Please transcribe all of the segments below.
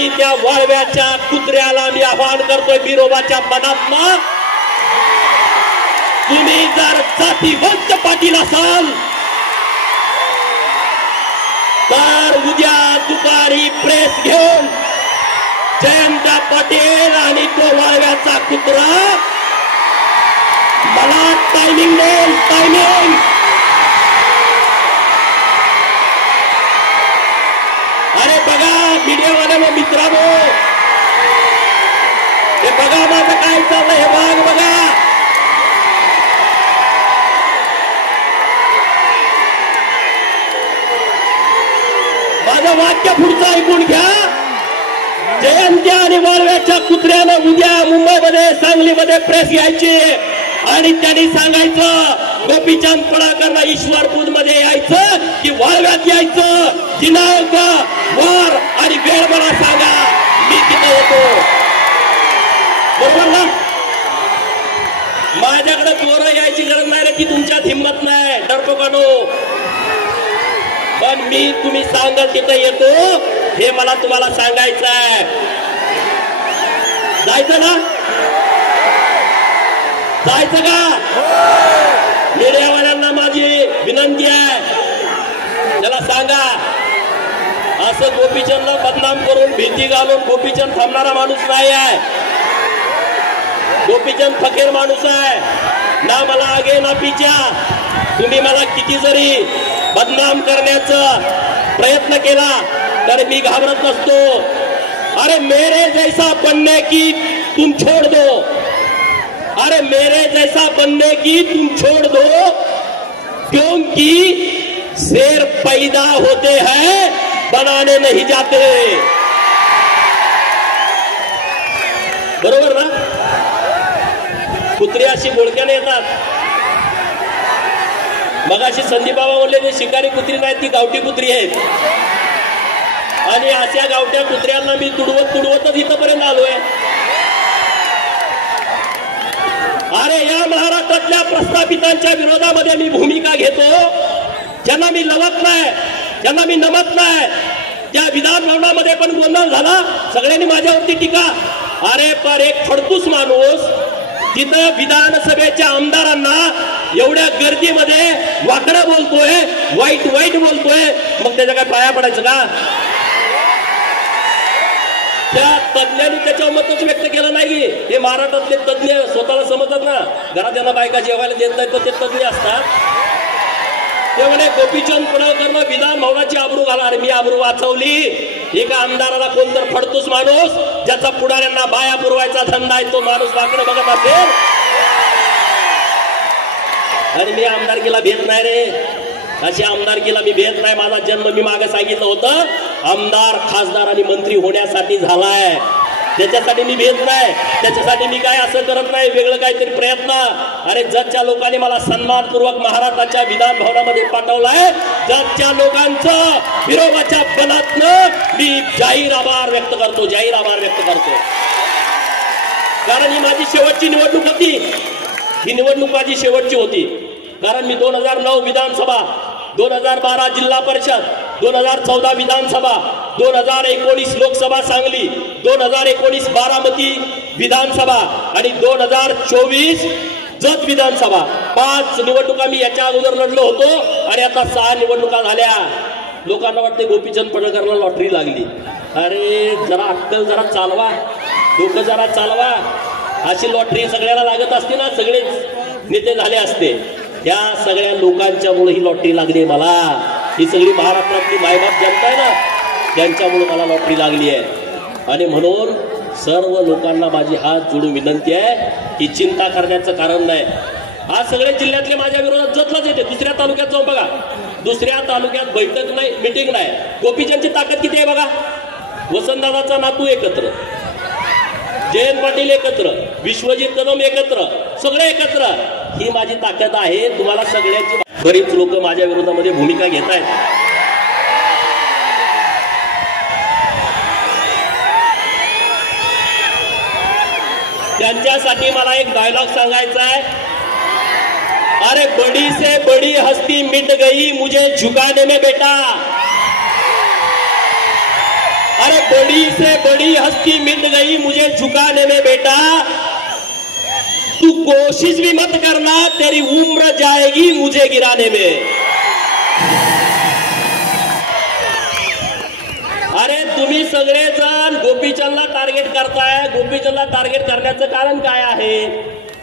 आणि त्या वाळव्याच्या कुत्र्याला मी आवाहन करतोय बिरोबाच्या मनातनं, तुम्ही जर जातीवंत पाटील असाल तर उद्या दुपारी प्रेस घेऊन जयंत पाटील आणि तो वाळव्याचा कुत्रा मला टायमिंग देईल, टायमिंग. अरे बघा मीडियावाल्या मित्रांनो, हे बघा माझं काय चाललंय, हे भाग बघा. माझं वाक्य पुढचं ऐकून घ्या. जयंती आणि वाळव्याच्या कुत्र्यानं उद्या मुंबईमध्ये, सांगलीमध्ये प्रेस घ्यायची आणि त्यांनी सांगायचं गोपीचंद पडळकरला ईश्वरपूर मध्ये यायचं की वाळव्यात यायचं, दिनांक, वार आणि वेळ मला सांगा, मी तिथे येतो. बरोबर ना? माझ्याकडे पोरं यायची गरज नाही रे, ती तुमच्यात हिंमत नाही डरपोकानो. पण मी तुम्ही सांगाल तिथे येतो, हे मला तुम्हाला सांगायचं आहे. जायचं ना? जायचं का? मीडियावाल्यांना माझी विनंती आहे, त्याला सांगा असं गोपीचंदला बदनाम करून भीती घालून गोपीचंद थांबणारा माणूस नाही आहे. गोपीचंद फकीर माणूस आहे ना, मला आगे ना पिच्या. तुम्ही मला किती जरी बदनाम करण्याचा प्रयत्न केला तर मी घाबरत नसतो. अरे मेरे जैसा बनने की तुम छोड़ दो, अरे मेरे जैसा बनने की तुम छोड़ दो, क्योंकि शेर पैदा होते हैं बनाने नहीं जाते. बरोबर ना? कुत्रे अशी बोलक्याने येतात. मगाशी संदीप बाबा म्हणले ते शिकारी कुत्री नाही, ती गावठी कुत्री आहेत. आणि अशा गावठ्या कुत्र्यांना मी तुडवतच इथपर्यंत आलोय. अरे या महाराष्ट्रातल्या प्रस्थापितांच्या विरोधामध्ये मी भूमिका घेतो, ज्यांना मी लवत नाही, ज्यांना मी नमत नाही. त्या विधान भवनामध्ये पण गोंधळ झाला, सगळ्यांनी माझ्यावरती टीका. अरे पर एक फडतूस माणूस तिथं विधानसभेच्या आमदारांना एवढ्या गर्दीमध्ये वाकडं बोलतोय, वाईट वाईट बोलतोय, मग त्याच्या काय पाया पडायचं का? त्या तज्ञांनी त्याच्यावर मतच व्यक्त केलं नाही. हे महाराष्ट्रातले तज्ञ स्वतःला समजतात ना, घरात त्यांना बायका जेवायला देत नाही तर ते तज्ञ असतात. ते म्हणे गोपीचंद पडळकरनं विधान भवनाची आबरू घाला. अरे मी आबरू वाचवली? एका आमदाराला कोणतर फडतूस माणूस ज्याचा पुढाऱ्यांना बाया पुरवायचा धंदा आहे तो माणूस वाकडं बघत असेल, आणि मी आमदारकीला भेट नाही रे, अशी आमदारकीला मी भेट नाही. माझा जन्म मी मागे सांगितलं होतं आमदार, खासदार आणि मंत्री होण्यासाठी झालाय, त्याच्यासाठी मी भेट नाही. त्याच्यासाठी मी काय असं करत नाही वेगळं काहीतरी प्रयत्न. अरे जगच्या लोकांनी मला सन्मानपूर्वक महाराष्ट्राच्या विधान भवनामध्ये पाठवलाय, जगच्या लोकांचं विरोधाच्या बलातनं मी जाहीर आभार व्यक्त करतो, जाहीर आभार व्यक्त करतो. कारण ही माझी शेवटची निवडणूक होती, ही निवडणूक माझी शेवटची होती. कारण मी 2009 विधानसभा, 2012 जिल्हा परिषद, 2014 विधानसभा, 2019 लोकसभा सांगली, 2019 बारामती विधानसभा आणि 2024 जत विधानसभा, 5 निवडणुका मी याच्या अगोदर लढलो होतो. आणि आता 6 निवडणुका झाल्या. लोकांना वाटते गोपीचंद पडळकरला लॉटरी लागली. अरे जरा अक्कल जरा चालवा, डोकं जरा चालवा. अशी लॉटरी सगळ्याला लागत असते ना, सगळेच नेते झाले असते. या सगळ्या लोकांच्यामुळे ही लॉटरी लागली मला. ही सगळी महाराष्ट्रातली मायबाप जनता आहे ना, त्यांच्यामुळे मला लॉटरी लागली आहे. आणि म्हणून सर्व लोकांना माझी हात जोडून विनंती आहे की चिंता करण्याचं कारण नाही. आज सगळे जिल्ह्यातले माझ्या विरोधात जतलाच येते. दुसऱ्या तालुक्यात जाऊन बघा, दुसऱ्या तालुक्यात बैठक नाही, मिटिंग नाही. गोपीचंदची ताकद किती आहे बघा. वसंतदादाचा नातू एकत्र, जयंत पाटील एकत्र, विश्वजित कदम एकत्र, सगळे एकत्र. ही माझी ताकद आहे. तुम्हाला सगळ्यांची, बरीच लोक माझ्या विरोधामध्ये भूमिका घेत आहेत. त्यांच्यासाठी मला एक डायलॉग सांगायचा आहे. अरे बड़ी से बड़ी हस्ती मिट गई मुझे झुकाने में बेटा. अरे बड़ी से बड़ी हस्ती मिट गई मुझे झुकाने में बेटा, तू कोशिश भी मत करना, तेरी उम्र जाएगी मुझे गिराने में। अरे तुम्ही सगळेजण गोपीचंदला टार्गेट करताय। गोपीचंदला टार्गेट करण्याचं कारण काय आहे?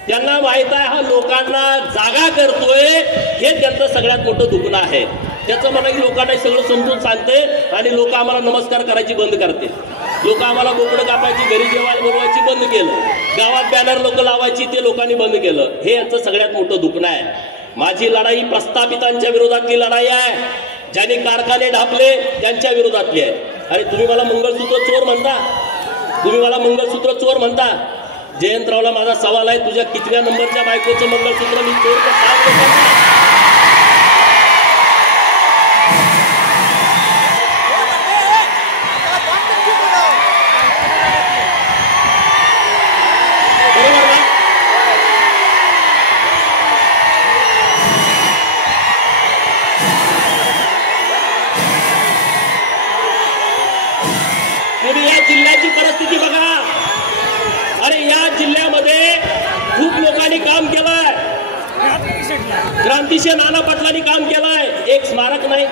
त्यांना माहित आहे हा लोकांना जागा करतोय, हे त्यांचं सगळ्यात मोठं दुखणं आहे। त्याचं म्हणणं की लोकांना सगळं समजून सांगते आणि लोक आम्हाला नमस्कार करायची बंद करते, लोक आम्हाला बोकडं कापायची, घरी जेवायला बोलवायची बंद केलं, गावात बॅनर लोक लावायची ते लोकांनी बंद केलं। हे यांचं सगळ्यात मोठं दुखणं आहे। माझी लढाई प्रस्थापितांच्या विरोधातली लढाई आहे, ज्यांनी कारखाने ढापले त्यांच्या विरोधातली आहे। अरे तुम्ही मला मंगळसूत्र चोर म्हणता, तुम्ही मला मंगळसूत्र चोर म्हणता। जयंतरावला माझा सवाल आहे, तुझ्या कितव्या नंबरच्या बायकोचं मंगळसूत्र मी चोर तर सांग। तुम्ही या जिल्ह्याची परिस्थिती बघा। अरे या जिल्ह्यामध्ये खूप लोकांनी काम केलंय, क्रांतिशे नाना पाटलांनी काम केलंय, एक स्मारक नाही।